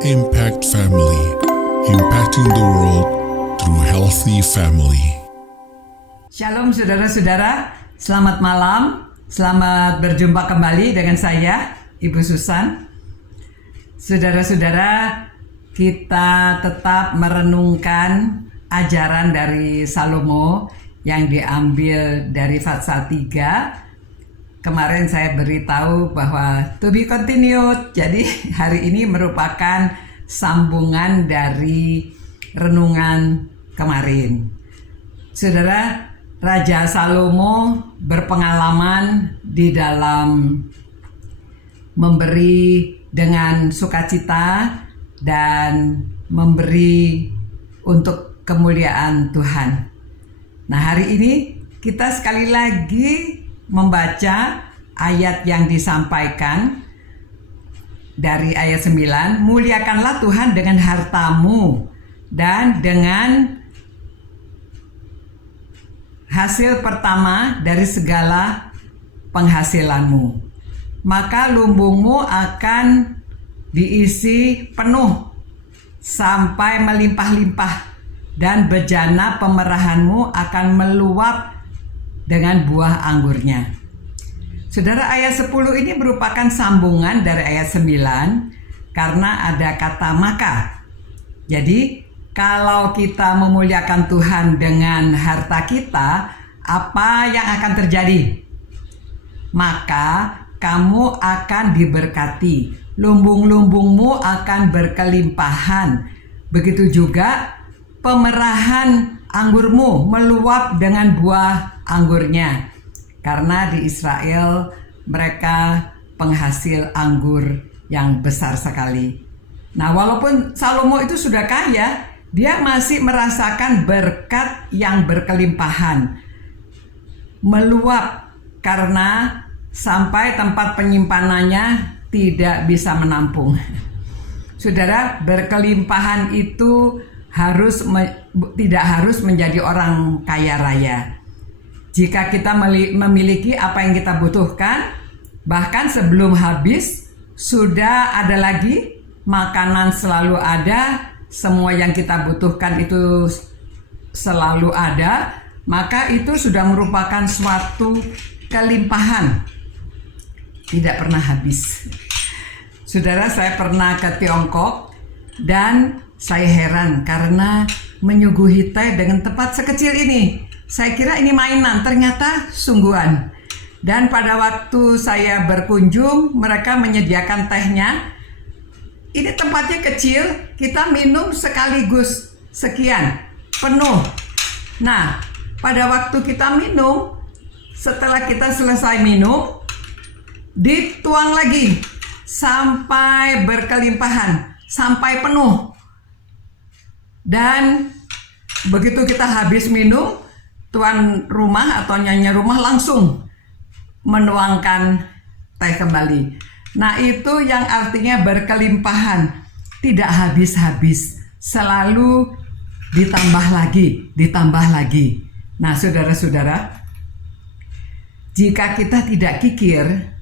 Impact Family, impacting the world through healthy family. Shalom saudara-saudara, selamat malam, selamat berjumpa kembali dengan saya, Ibu Susan. Saudara-saudara, kita tetap merenungkan ajaran dari Salomo yang diambil dari Fatsal 3. Kemarin saya beritahu bahwa to be continued. Jadi hari ini merupakan sambungan dari renungan kemarin. Saudara, Raja Salomo berpengalaman di dalam memberi dengan sukacita dan memberi untuk kemuliaan Tuhan. Nah, hari ini kita sekali lagi membaca ayat yang disampaikan dari ayat 9. Muliakanlah Tuhan dengan hartamu dan dengan hasil pertama dari segala penghasilanmu. Maka lumbungmu akan diisi penuh sampai melimpah-limpah, dan bejana pemerahanmu akan meluap dengan buah anggurnya. Saudara, ayat 10 ini merupakan sambungan dari ayat 9 karena ada kata maka. Jadi kalau kita memuliakan Tuhan dengan harta kita, apa yang akan terjadi? Maka kamu akan diberkati, lumbung-lumbungmu akan berkelimpahan. Begitu juga pemerahan anggurmu meluap dengan buah anggurnya. Karena di Israel mereka penghasil anggur yang besar sekali. Nah, walaupun Salomo itu sudah kaya, dia masih merasakan berkat yang berkelimpahan, meluap karena sampai tempat penyimpanannya tidak bisa menampung. Saudara, berkelimpahan itu tidak harus menjadi orang kaya raya. Jika kita memiliki apa yang kita butuhkan, bahkan sebelum habis sudah ada lagi, makanan selalu ada, semua yang kita butuhkan itu selalu ada, maka itu sudah merupakan suatu kelimpahan, tidak pernah habis. Saudara, saya pernah ke Tiongkok dan saya heran karena menyuguhi teh dengan tempat sekecil ini. Saya kira ini mainan, ternyata sungguhan. Dan pada waktu saya berkunjung, mereka menyediakan tehnya. Ini tempatnya kecil, kita minum sekaligus sekian, penuh. Nah, pada waktu kita minum, setelah kita selesai minum, dituang lagi sampai berkelimpahan, sampai penuh. Dan begitu kita habis minum, tuan rumah atau nyonya rumah langsung menuangkan teh kembali. Nah, itu yang artinya berkelimpahan, tidak habis-habis, selalu ditambah lagi. Nah, saudara-saudara, jika kita tidak kikir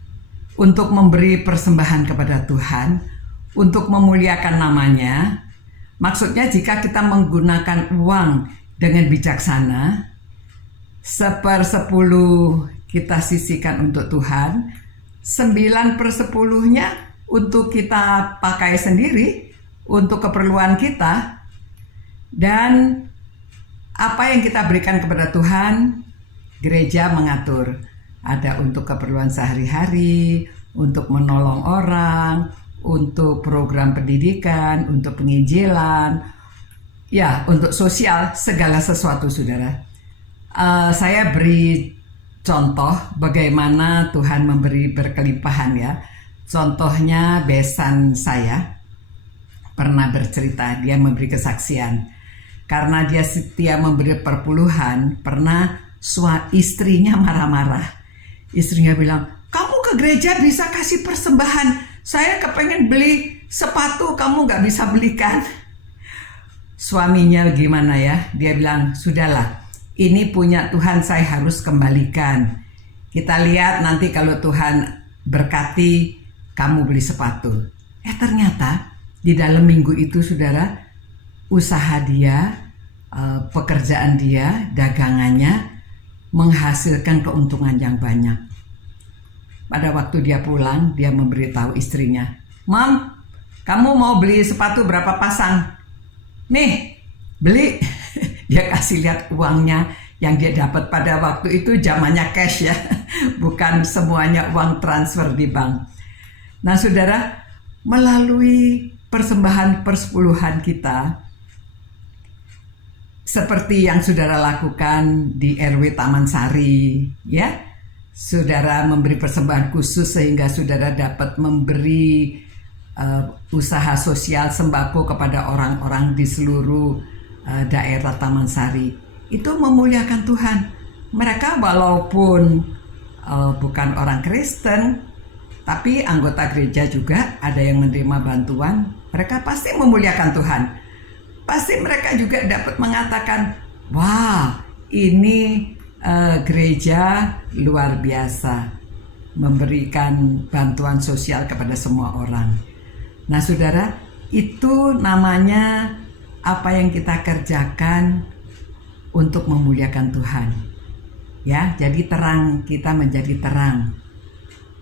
untuk memberi persembahan kepada Tuhan, untuk memuliakan namanya, maksudnya jika kita menggunakan uang dengan bijaksana, 1/10 kita sisihkan untuk Tuhan, 9/10-nya untuk kita pakai sendiri, untuk keperluan kita, dan apa yang kita berikan kepada Tuhan, gereja mengatur. Ada untuk keperluan sehari-hari, untuk menolong orang, untuk program pendidikan, untuk penginjilan, ya, untuk sosial, segala sesuatu, saudara. Saya beri contoh bagaimana Tuhan memberi berkelimpahan, ya. Contohnya besan saya pernah bercerita, dia memberi kesaksian. Karena dia setia memberi perpuluhan, pernah istrinya marah-marah. Istrinya bilang, kamu ke gereja bisa kasih persembahan, saya kepengen beli sepatu, kamu gak bisa belikan. Suaminya gimana ya? Dia bilang, sudahlah, ini punya Tuhan, saya harus kembalikan. Kita lihat nanti kalau Tuhan berkati, kamu beli sepatu. Ternyata Di dalam minggu itu, saudara, usaha dia, pekerjaan dia, dagangannya menghasilkan keuntungan yang banyak. Pada waktu dia pulang, dia memberitahu istrinya, "Mam, kamu mau beli sepatu berapa pasang? Nih, beli." Dia kasih lihat uangnya yang dia dapat pada waktu itu, zamannya cash ya, bukan semuanya uang transfer di bank. Nah, saudara, melalui persembahan persepuluhan kita, seperti yang saudara lakukan di RW Taman Sari, ya, saudara memberi persembahan khusus sehingga saudara dapat memberi usaha sosial sembako kepada orang-orang di seluruh daerah Taman Sari. Itu memuliakan Tuhan. Mereka walaupun bukan orang Kristen, tapi anggota gereja juga, ada yang menerima bantuan. Mereka pasti memuliakan Tuhan. Pasti mereka juga dapat mengatakan, "Wah, ini gereja luar biasa, memberikan bantuan sosial kepada semua orang." Nah, saudara, itu namanya apa yang kita kerjakan untuk memuliakan Tuhan. Ya, jadi terang, kita menjadi terang.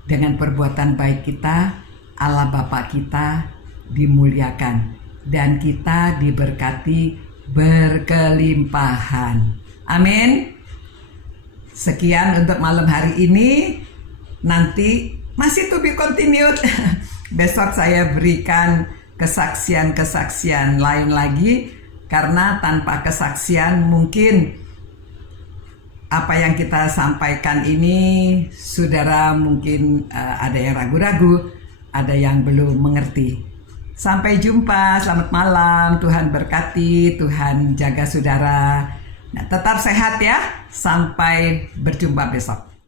Dengan perbuatan baik kita, Allah Bapa kita dimuliakan. Dan kita diberkati berkelimpahan. Amin. Sekian untuk malam hari ini. Nanti masih to be continued. Besok saya berikan kesaksian-kesaksian lain lagi. Karena tanpa kesaksian mungkin apa yang kita sampaikan ini, saudara mungkin ada yang ragu-ragu, ada yang belum mengerti. Sampai jumpa, selamat malam, Tuhan berkati, Tuhan jaga saudara. Nah, tetap sehat ya, sampai berjumpa besok.